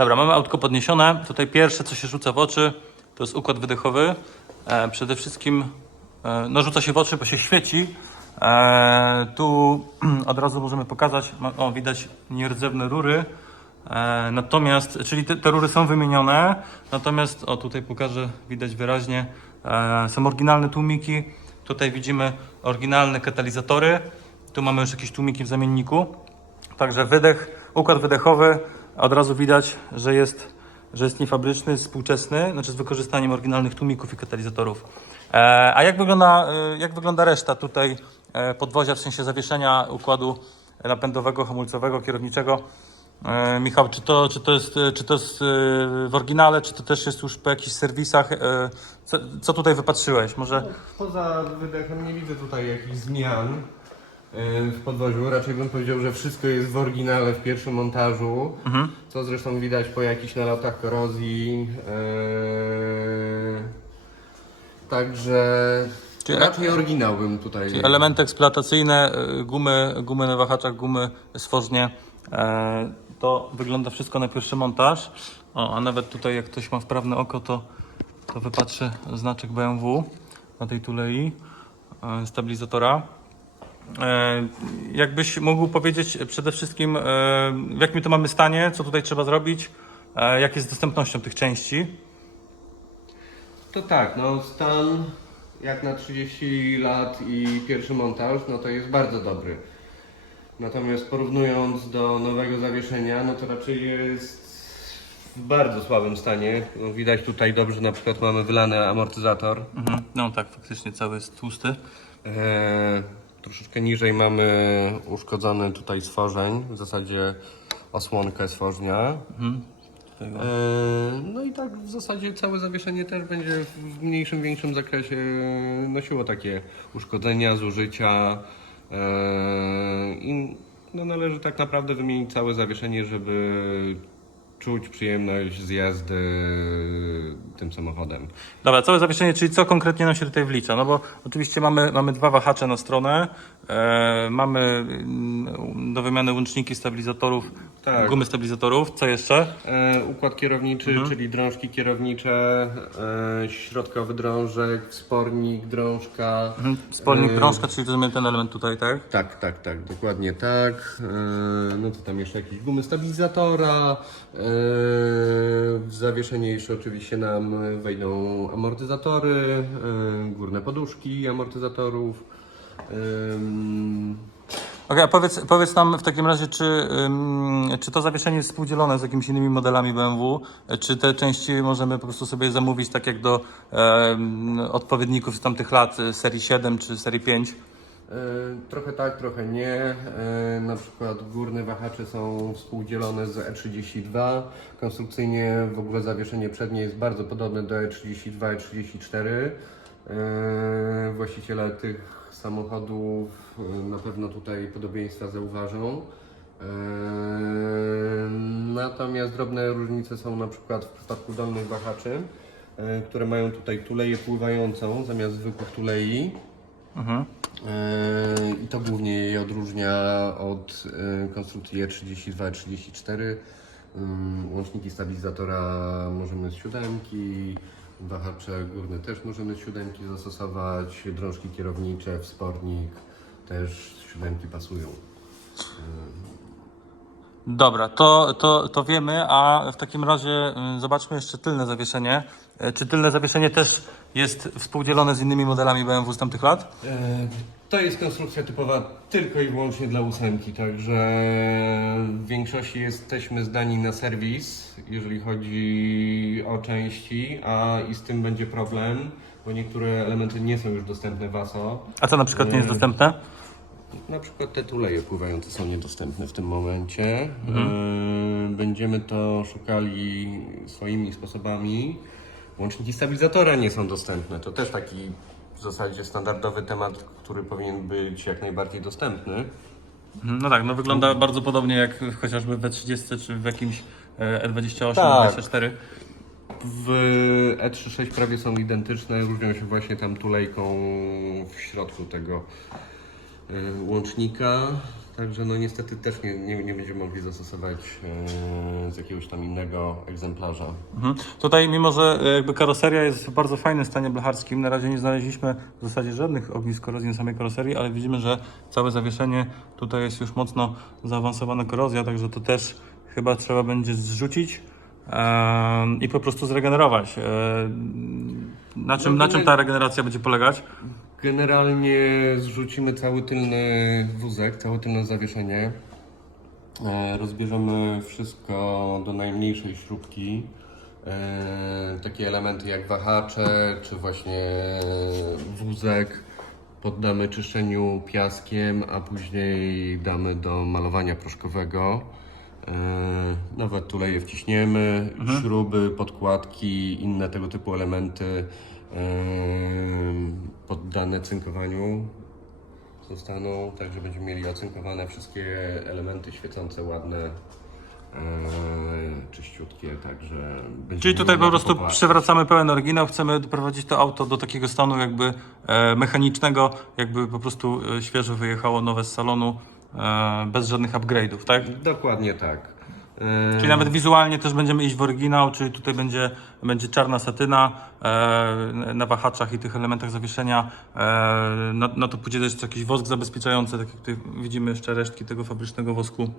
Dobra, mamy autko podniesione. Tutaj pierwsze, co się rzuca w oczy, to jest układ wydechowy. E, przede wszystkim e, no, rzuca się w oczy, bo się świeci. E, tu od razu możemy pokazać, o widać nierdzewne rury. E, natomiast, czyli te, te rury są wymienione, natomiast, o tutaj pokażę, widać wyraźnie, e, są oryginalne tłumiki. Tutaj widzimy oryginalne katalizatory. Tu mamy już jakieś tłumiki w zamienniku. Także wydech, układ wydechowy, od razu widać, że jest, że jest niefabryczny, współczesny, znaczy z wykorzystaniem oryginalnych tłumików i katalizatorów. E, a jak wygląda, e, jak wygląda reszta tutaj e, podwozia, w sensie zawieszenia układu napędowego, hamulcowego, kierowniczego? E, Michał, czy to, czy, to jest, czy to jest e, w oryginale, czy to też jest już po jakichś serwisach? E, co, co tutaj wypatrzyłeś? Może Poza wydechem nie widzę tutaj jakichś zmian w podwoziu. Raczej bym powiedział, że wszystko jest w oryginale w pierwszym montażu. Co zresztą widać po jakichś nalotach korozji. Yy, Także Czyli- raczej oryginał bym tutaj. Czyli elementy eksploatacyjne, y, gumy, gumy na wahaczach, gumy stworznie. E, to wygląda wszystko na pierwszy montaż. O, a nawet tutaj jak ktoś ma wprawne oko, to, to wypatrzy znaczek BMW na tej tulei e, stabilizatora. E, jakbyś mógł powiedzieć przede wszystkim, e, w jakim to mamy stanie, co tutaj trzeba zrobić, e, jak jest z dostępnością tych części. To tak, no stan jak na 30 lat i pierwszy montaż, no to jest bardzo dobry. Natomiast porównując do nowego zawieszenia, no to raczej jest w bardzo słabym stanie. No, widać tutaj dobrze, na przykład mamy wylany amortyzator. Mhm. No tak, faktycznie cały jest tłusty. Troszeczkę niżej mamy uszkodzony tutaj stworzeń, w zasadzie osłonkę stworznia. Eee, no i tak w zasadzie całe zawieszenie też będzie w mniejszym, większym zakresie nosiło takie uszkodzenia, zużycia. Eee, I no należy tak naprawdę wymienić całe zawieszenie, żeby czuć przyjemność z jazdy tym samochodem. Dobra, całe zawieszenie, czyli co konkretnie nam się tutaj wlicza? No bo oczywiście mamy, mamy dwa wahacze na stronę, mamy mm, do wymiany łączniki stabilizatorów, Tak. gumy stabilizatorów, co jeszcze? E, układ kierowniczy, Mhm. czyli drążki kierownicze, e, środkowy drążek, wspornik, drążka. Mhm. Spornik E, drążka, czyli to ten element tutaj, tak? Tak, tak, tak, dokładnie tak. E, no to tam jeszcze jakieś gumy stabilizatora. E, w zawieszenie jeszcze oczywiście nam wejdą amortyzatory, e, górne poduszki amortyzatorów. Okej, a powiedz, powiedz nam w takim razie, czy, czy to zawieszenie jest współdzielone z jakimiś innymi modelami BMW? Czy te części możemy po prostu sobie zamówić tak jak do odpowiedników z tamtych lat, e, serii 7 czy serii 5? E, Trochę tak, trochę nie. E, Na przykład górne wahacze są współdzielone z E32. Konstrukcyjnie w ogóle zawieszenie przednie jest bardzo podobne do E32, E34. E, Właściciele tych samochodów e, na pewno tutaj podobieństwa zauważą. E, Natomiast drobne różnice są na przykład w przypadku dolnych wahaczy, e, które mają tutaj tuleję pływającą zamiast zwykłych tulei. Mhm. Yy, I to głównie je odróżnia od konstrukcji E32, 34. Yy, Łączniki stabilizatora możemy z siódemki, wahacze górne też możemy siódemki zastosować, drążki kierownicze, wspornik też siódemki pasują. Dobra, to, to, to wiemy, a w takim razie y, zobaczmy jeszcze tylne zawieszenie. E, Czy tylne zawieszenie też jest współdzielone z innymi modelami BMW z tamtych lat? Yy, To jest konstrukcja typowa tylko i wyłącznie dla ósemki, także w większości jesteśmy zdani na serwis, jeżeli chodzi o części, a i z tym będzie problem, bo niektóre elementy nie są już dostępne w ASO. A co na przykład nie jest Nie. dostępne? Na przykład te tuleje pływające są niedostępne w tym momencie. Yy, Będziemy to szukali swoimi sposobami. Łączniki stabilizatora nie są dostępne. To też taki w zasadzie standardowy temat, który powinien być jak najbardziej dostępny. No tak, no wygląda bardzo podobnie jak chociażby w E30 czy w jakimś e, E28, Tak. 24. W E36 prawie są identyczne, różnią się właśnie tam tulejką w środku tego łącznika. Także no niestety też nie, nie, nie będziemy mogli zastosować y, z jakiegoś tam innego egzemplarza. Mhm. Tutaj, mimo że e, jakby karoseria jest w bardzo fajnym stanie blacharskim, na razie nie znaleźliśmy w zasadzie żadnych ognisk korozji na samej karoserii, ale widzimy, że całe zawieszenie tutaj jest już mocno zaawansowana korozja, także to też chyba trzeba będzie zrzucić i po prostu zregenerować. E, na, czym, na czym ta regeneracja będzie polegać? Generalnie zrzucimy cały tylny wózek, całe tylne zawieszenie. E, Rozbierzemy wszystko do najmniejszej śrubki. E, Takie elementy jak wahacze, czy właśnie wózek poddamy czyszczeniu piaskiem, a później damy do malowania proszkowego. E, Nawet tuleje wciśniemy, śruby, podkładki, inne tego typu elementy em, poddane cynkowaniu zostaną, także będziemy mieli ocynkowane wszystkie elementy świecące, ładne, e, czyściutkie, także Czyli tutaj po prostu popatrzeć. przywracamy pełen oryginał, chcemy doprowadzić to auto do takiego stanu jakby e, mechanicznego, jakby po prostu e, świeżo wyjechało nowe z salonu, e, bez żadnych upgrade'ów, tak? Dokładnie tak. E, Czyli nawet wizualnie też będziemy iść w oryginał, czyli tutaj będzie, będzie czarna satyna e, na wahaczach i tych elementach zawieszenia. E, na, na to pójdzie jeszcze jakiś wosk zabezpieczający, tak jak tutaj widzimy jeszcze resztki tego fabrycznego wosku.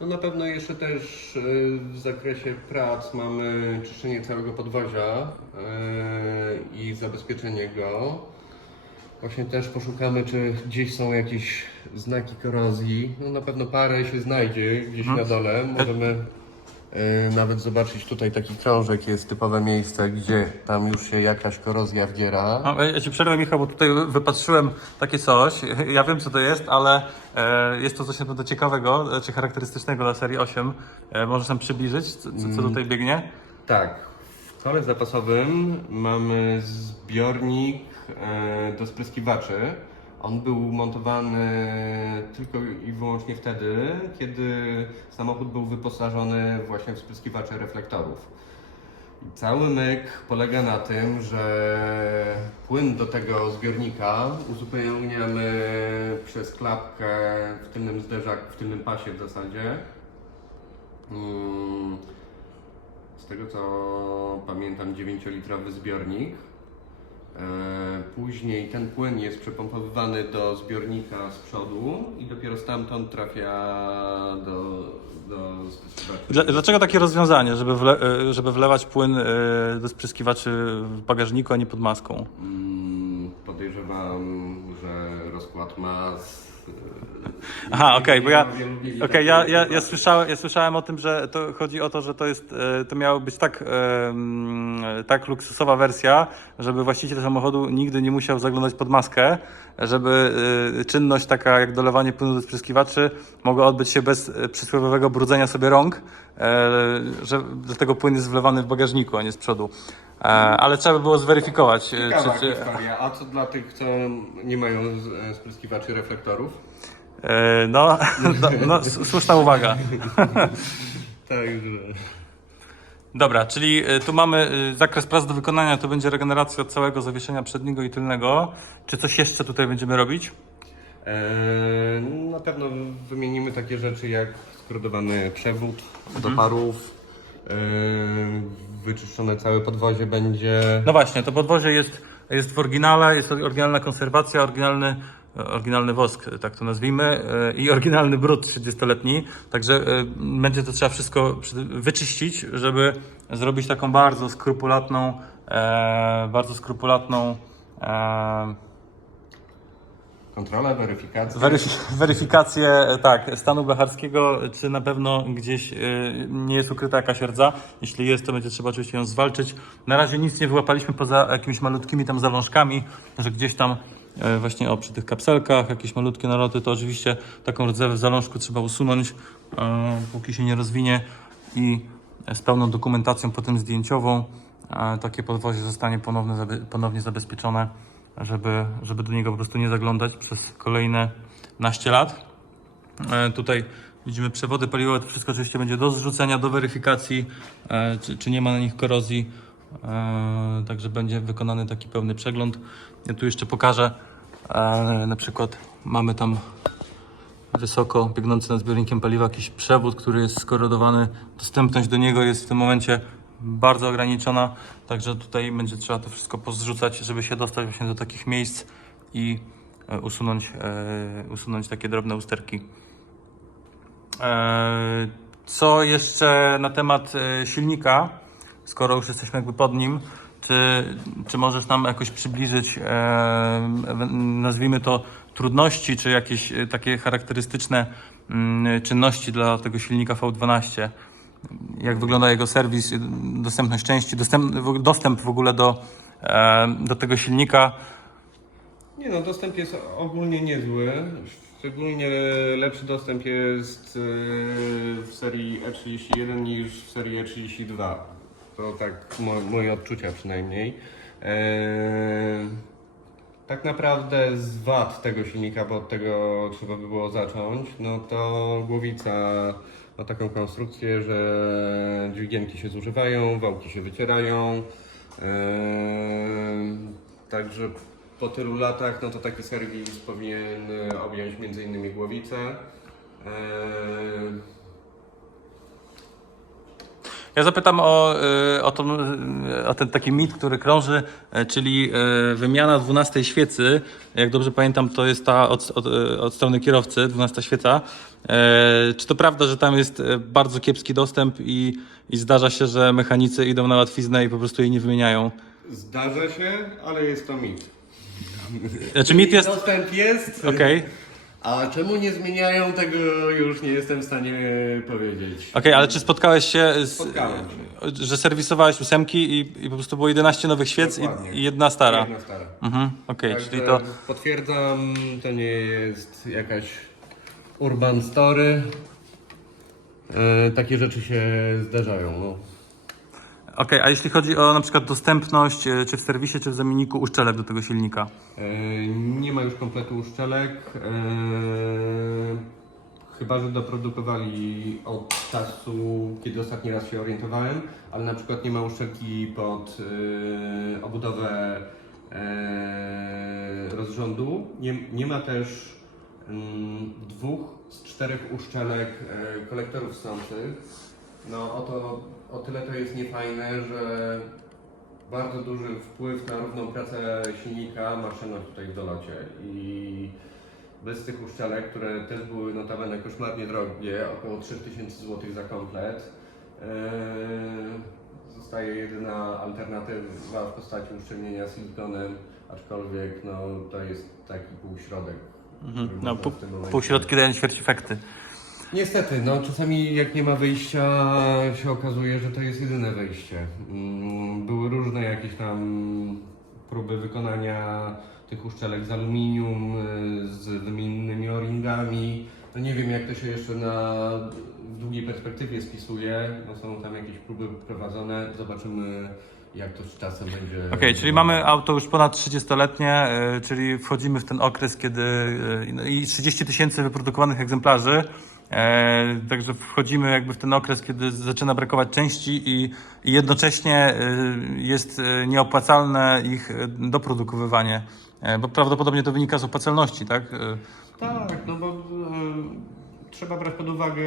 No na pewno jeszcze też y, w zakresie prac mamy czyszczenie całego podwozia i zabezpieczenie go. Właśnie też poszukamy, czy gdzieś są jakieś znaki korozji. No na pewno parę się znajdzie gdzieś na dole. Możemy y, nawet zobaczyć tutaj taki krążek, jest typowe miejsce, gdzie tam już się jakaś korozja wdziera. No, ja ci przerwę Michał, bo tutaj wypatrzyłem takie coś. Ja wiem co to jest, ale e, jest to coś na pewno ciekawego, e, czy charakterystycznego dla serii 8. E, możesz nam przybliżyć, co, co- co tutaj biegnie? Tak, w kole zapasowym mamy zbiornik e, do spryskiwaczy. On był montowany tylko i wyłącznie wtedy, kiedy samochód był wyposażony właśnie w spryskiwacze reflektorów. Cały myk polega na tym, że płyn do tego zbiornika uzupełniamy przez klapkę w tylnym zderzaku, w tylnym pasie w zasadzie. Mm, z tego co pamiętam, 9-litrowy zbiornik. E, Później ten płyn jest przepompowywany do zbiornika z przodu i dopiero stamtąd trafia do, do. Dla, dlaczego takie rozwiązanie, żeby, wle, e, żeby wlewać płyn e, do spryskiwaczy w bagażniku, a nie pod maską? Mm, Podejrzewam, że rozkład mas. Aha, okej, bo ja, okej, takie ja, ja, ja, słyszałem, ja słyszałem o tym, że to chodzi o to, że to jest, e, to miało być tak, e, tak luksusowa wersja, żeby właściciel samochodu nigdy nie musiał zaglądać pod maskę, żeby e, czynność taka jak dolewanie płynu do spryskiwaczy mogła odbyć się bez e, przysłowiowego brudzenia sobie rąk, e, że dlatego płyn jest wlewany w bagażniku, a nie z przodu. E, ale trzeba by było zweryfikować, e, Ciekawa historia. A co dla tych, co nie mają z- spryskiwaczy reflektorów? E, no, no, no, słuszna uwaga. Także. Dobra, czyli y, tu mamy y, zakres prac do wykonania, to będzie regeneracja całego zawieszenia przedniego i tylnego. Czy coś jeszcze tutaj będziemy robić? E, na pewno wymienimy takie rzeczy jak skrodowany przewód do parów, e, wyczyszczone całe podwozie będzie. No właśnie, to podwozie jest, jest w oryginale, jest oryginalna konserwacja, oryginalny, oryginalny wosk, tak to nazwijmy, y, i oryginalny brud 30-letni. Także y, będzie to trzeba wszystko wyczyścić, żeby zrobić taką bardzo skrupulatną, e, bardzo skrupulatną e. Weryfi- weryfikację e, tak, stanu blacharskiego, czy na pewno gdzieś e, nie jest ukryta jakaś rdza. Jeśli jest, to będzie trzeba oczywiście ją zwalczyć. Na razie nic nie wyłapaliśmy poza jakimiś malutkimi tam zalążkami, że gdzieś tam e, właśnie o, przy tych kapselkach, jakieś malutkie naloty, to oczywiście taką rdzę w zalążku trzeba usunąć, e, póki się nie rozwinie i z pełną dokumentacją potem zdjęciową e, takie podwozie zostanie ponownie, zabe- ponownie zabezpieczone, żeby, żeby do niego po prostu nie zaglądać przez kolejne naście lat. E, Tutaj widzimy przewody paliwowe, to wszystko oczywiście będzie do zrzucenia, do weryfikacji, e, czy, czy nie ma na nich korozji. E, Także będzie wykonany taki pełny przegląd. Ja tu jeszcze pokażę E, na przykład mamy tam wysoko biegnący nad zbiornikiem paliwa jakiś przewód, który jest skorodowany. Dostępność do niego jest w tym momencie bardzo ograniczona, także tutaj będzie trzeba to wszystko pozrzucać, żeby się dostać właśnie do takich miejsc i e, usunąć, usunąć takie drobne usterki. Co jeszcze na temat silnika, skoro już jesteśmy jakby pod nim, czy, czy możesz nam jakoś przybliżyć, e, nazwijmy to, trudności, czy jakieś e, takie charakterystyczne mm, czynności dla tego silnika V12? Jak wygląda jego serwis, dostępność części, dostęp, dostęp w ogóle do, e, do tego silnika? Nie no, dostęp jest ogólnie niezły. Szczególnie lepszy dostęp jest yy, w serii E31 niż w serii E32. To tak mo moje odczucia przynajmniej. Eee, tak naprawdę z wad tego silnika, bo od tego trzeba by było zacząć, no to głowica ma taką konstrukcję, że dźwigienki się zużywają, wałki się wycierają. Eee, Także po tylu latach, no to taki serwis powinien objąć m.in. głowicę. Eee, Ja zapytam o, y, o, y, o ten taki mit, który krąży, y, czyli wymiana 12 świecy. Jak dobrze pamiętam, to jest ta od, od, od strony kierowcy, 12 świeca. Czy to prawda, że tam jest bardzo kiepski dostęp i, i zdarza się, że mechanicy idą na łatwiznę i po prostu jej nie wymieniają? Zdarza się, ale jest to mit. Znaczy mit jest... Dostęp jest. Okej, A czemu nie zmieniają tego już nie jestem w stanie powiedzieć. okej, ale czy spotkałeś się, z, Spotkałem że serwisowałeś ósemki i, i po prostu było 11 nowych świec i, Dokładnie. i jedna stara? Jedna stara. Mhm, okej, Także czyli to... potwierdzam, to nie jest jakaś urban story. E, takie rzeczy się zdarzają. No. Okej, a jeśli chodzi o na przykład dostępność, e, czy w serwisie, czy w zamienniku uszczelek do tego silnika? E, Nie ma już kompletu uszczelek. e, Chyba, że doprodukowali od czasu, kiedy ostatni raz się orientowałem, ale na przykład nie ma uszczelki pod obudowę rozrządu. Nie, nie ma też mm, dwóch z czterech uszczelek kolektorów ssących. No o to o tyle to jest niefajne, że bardzo duży wpływ na równą pracę silnika ma szynność tutaj w dolocie i bez tych uszczelek, które też były notabene koszmarnie drogie, około 3000 zł za komplet, yy, zostaje jedyna alternatywa w postaci uszczelnienia silikonem, aczkolwiek no, to jest taki półśrodek. Mhm. No, półśrodki dają ćwierć efekty. Niestety, no czasami jak nie ma wyjścia, się okazuje, że to jest jedyne wyjście. Mm, Były różne jakieś tam próby wykonania tych uszczelek z aluminium, y, z wymiennymi o-ringami. No nie wiem jak to się jeszcze na długiej perspektywie spisuje. No są tam jakieś próby prowadzone. Zobaczymy jak to z czasem będzie. Okej, czyli mamy auto już ponad 30-letnie, y, czyli wchodzimy w ten okres, kiedy y, no i 30 tysięcy wyprodukowanych egzemplarzy. E, także wchodzimy jakby w ten okres, kiedy zaczyna brakować części i, i jednocześnie y, jest y, nieopłacalne ich y, doprodukowywanie, E, bo prawdopodobnie to wynika z opłacalności, tak? Y, Tak, no bo e, trzeba brać pod uwagę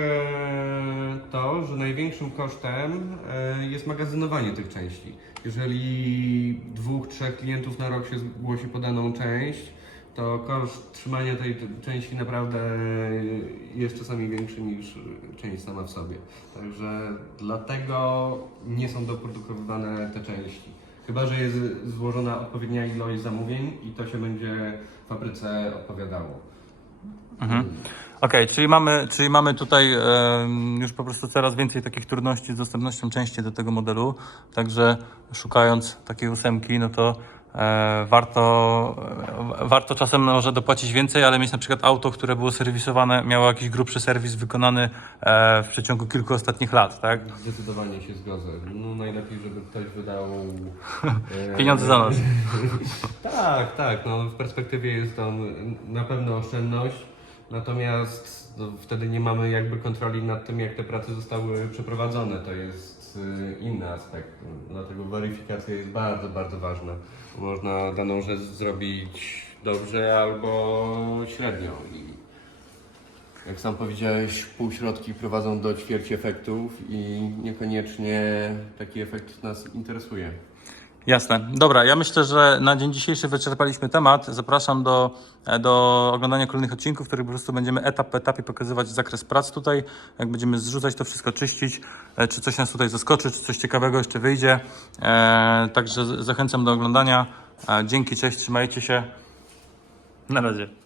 to, że największym kosztem e, jest magazynowanie tych części. Jeżeli dwóch, trzech klientów na rok się zgłosi po daną część, to koszt trzymania tej części naprawdę jest czasami większy niż część sama w sobie. Także dlatego nie są doprodukowywane te części. Chyba, że jest złożona odpowiednia ilość zamówień i to się będzie fabryce odpowiadało. Mhm. Okej, czyli, mamy, czyli mamy tutaj em, już po prostu coraz więcej takich trudności z dostępnością części do tego modelu, także szukając takiej ósemki, no to e, warto, e, warto czasem może dopłacić więcej, ale mieć na przykład auto, które było serwisowane, miało jakiś grubszy serwis wykonany e, w przeciągu kilku ostatnich lat, tak? Zdecydowanie się zgodzę. No najlepiej, żeby ktoś wydał e, Pieniądze za nas. Tak, tak. No, w perspektywie jest to na pewno oszczędność, natomiast no, wtedy nie mamy jakby kontroli nad tym, jak te prace zostały przeprowadzone. To jest y, inny aspekt. Dlatego weryfikacja jest bardzo, bardzo ważna. Można daną rzecz zrobić dobrze albo średnio. I jak sam powiedziałeś, półśrodki prowadzą do ćwierci efektów i niekoniecznie taki efekt nas interesuje. Jasne. Dobra, ja myślę, że na dzień dzisiejszy wyczerpaliśmy temat. Zapraszam do, do oglądania kolejnych odcinków, w których po prostu będziemy etap po etapie pokazywać zakres prac tutaj. Jak będziemy zrzucać to wszystko, czyścić, e, czy coś nas tutaj zaskoczy, czy coś ciekawego jeszcze wyjdzie. E, także zachęcam do oglądania. E, dzięki, cześć, trzymajcie się. Na razie.